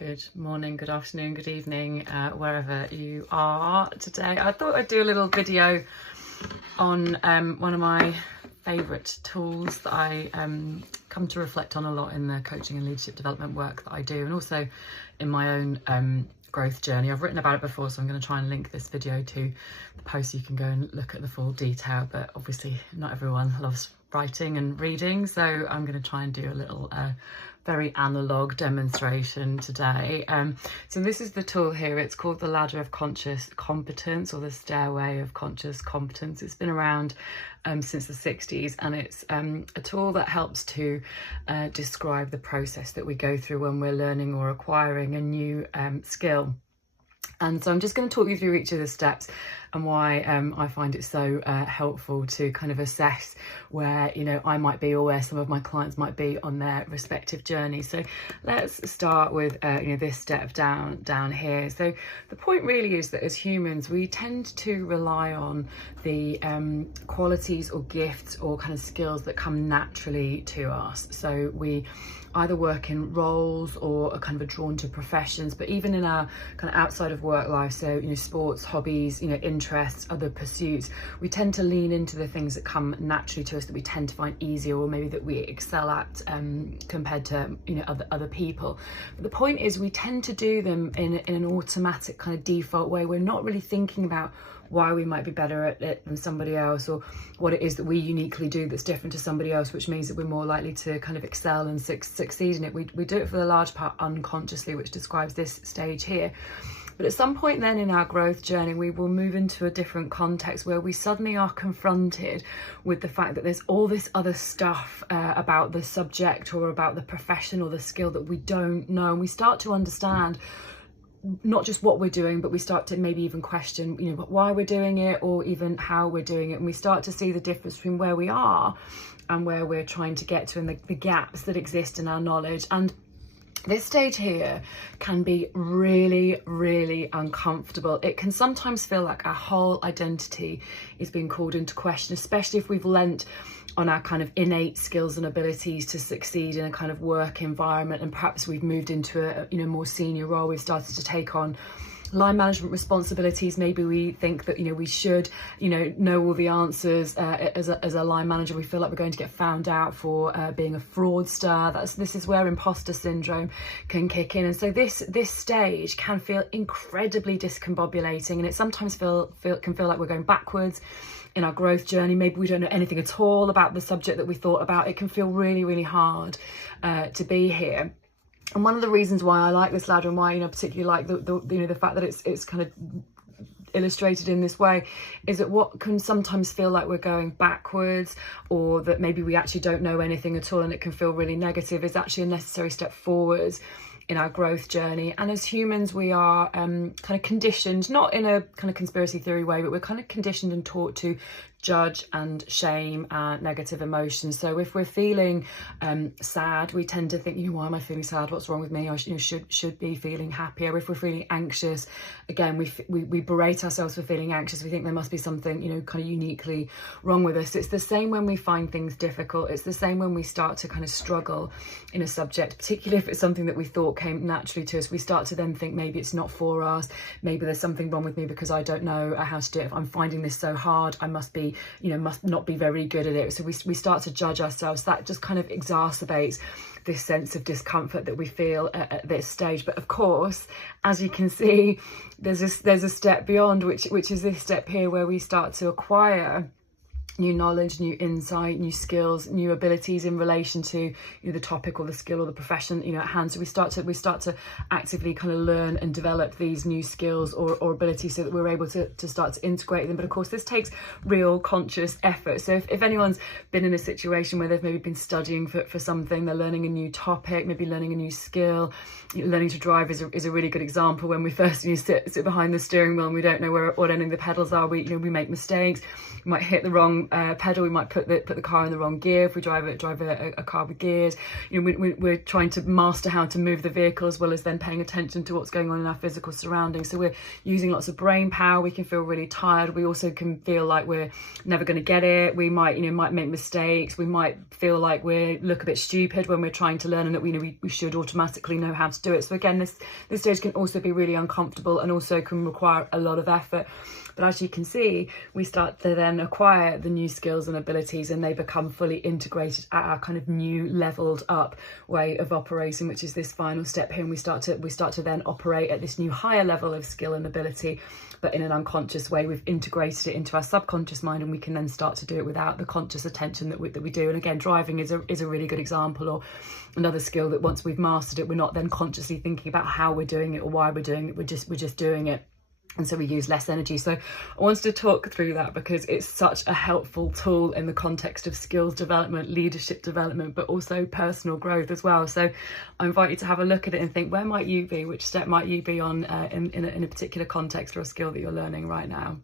Good morning, good afternoon, good evening, wherever you are today. I thought I'd do a little video on one of my favourite tools that I come to reflect on a lot in the coaching and leadership development work that I do, and also in my own growth journey. I've written about it before, so I'm going to try and link this video to the post so you can go and look at the full detail, but obviously not everyone loves writing and reading, so I'm going to try and do a little very analog demonstration today. So this is the tool here. It's called the Ladder of Conscious Competence, or the Stairway of Conscious Competence. It's been around since the 60s, and it's a tool that helps to describe the process that we go through when we're learning or acquiring a new skill. And so I'm just going to talk you through each of the steps and why I find it so helpful to kind of assess where, you know, I might be or where some of my clients might be on their respective journey. So let's start with, this step down here. So the point really is that as humans, we tend to rely on the qualities or gifts or kind of skills that come naturally to us. So we either work in roles or are kind of drawn to professions, but even in our kind of outside of work life, so, you know, sports, hobbies, you know, interests, other pursuits, we tend to lean into the things that come naturally to us, that we tend to find easier, or maybe that we excel at compared to, you know, other people. But the point is, we tend to do them in an automatic kind of default way. We're not really thinking about why we might be better at it than somebody else, or what it is that we uniquely do that's different to somebody else, which means that we're more likely to kind of excel and succeed in it. We do it for the large part unconsciously, which describes this stage here. But at some point then in our growth journey, we will move into a different context where we suddenly are confronted with the fact that there's all this other stuff about the subject or about the profession or the skill that we don't know. And we start to understand not just what we're doing, but we start to maybe even question, you know, why we're doing it, or even how we're doing it. And we start to see the difference between where we are and where we're trying to get to, and the gaps that exist in our knowledge. And this stage here can be really, really uncomfortable. It can sometimes feel like our whole identity is being called into question, especially if we've lent on our kind of innate skills and abilities to succeed in a kind of work environment, and perhaps we've moved into a, you know, more senior role. We've started to take on line management responsibilities. Maybe we think that, you know, we should, you know all the answers as a line manager. We feel like we're going to get found out for being a fraudster. This is where imposter syndrome can kick in. And so this stage can feel incredibly discombobulating, and it sometimes can feel like we're going backwards in our growth journey. Maybe we don't know anything at all about the subject that we thought about. It can feel really, really hard to be here. And one of the reasons why I like this ladder, and why, you know, particularly like the fact that it's kind of illustrated in this way, is that what can sometimes feel like we're going backwards, or that maybe we actually don't know anything at all, and it can feel really negative, is actually a necessary step forwards in our growth journey. And as humans, we are kind of conditioned, not in a kind of conspiracy theory way, but we're kind of conditioned and taught to judge and shame our negative emotions. So if we're feeling sad, we tend to think, you know, why am I feeling sad? What's wrong with me? I should be feeling happier. If we're feeling anxious, again, we berate ourselves for feeling anxious. We think there must be something, you know, kind of uniquely wrong with us. It's the same when we find things difficult. It's the same when we start to kind of struggle in a subject, particularly if it's something that we thought came naturally to us. We start to then think maybe it's not for us. Maybe there's something wrong with me because I don't know how to do it. If I'm finding this so hard, I must not be very good at it. So we start to judge ourselves. That just kind of exacerbates this sense of discomfort that we feel at this stage. But of course, as you can see, there's a step beyond, which is this step here, where we start to acquire new knowledge, new insight, new skills, new abilities in relation to, you know, the topic or the skill or the profession, you know, at hand. So we start to actively kind of learn and develop these new skills or abilities, so that we're able to start to integrate them. But of course, this takes real conscious effort. So if anyone's been in a situation where they've maybe been studying for something, they're learning a new topic, maybe learning a new skill, you know, learning to drive is a really good example. When we first, you know, sit behind the steering wheel and we don't know what ending the pedals are, we make mistakes. We might hit the wrong pedal, we might put the car in the wrong gear. If we drive a car with gears, you know, we're trying to master how to move the vehicle, as well as then paying attention to what's going on in our physical surroundings. So we're using lots of brain power. We can feel really tired. We also can feel like we're never going to get it. We might make mistakes. We might feel like we look a bit stupid when we're trying to learn, and that we should automatically know how to do it. So again, this stage can also be really uncomfortable and also can require a lot of effort. But as you can see, we start to then acquire the new skills and abilities, and they become fully integrated at our kind of new leveled up way of operating, which is this final step here. And we start to then operate at this new higher level of skill and ability, but in an unconscious way. We've integrated it into our subconscious mind, and we can then start to do it without the conscious attention that we do. And again, driving is a really good example, or another skill that once we've mastered it, we're not then consciously thinking about how we're doing it or why we're doing it. We're just doing it. And so we use less energy. So I wanted to talk through that because it's such a helpful tool in the context of skills development, leadership development, but also personal growth as well. So I invite you to have a look at it and think, where might you be? Which step might you be on in a particular context or a skill that you're learning right now?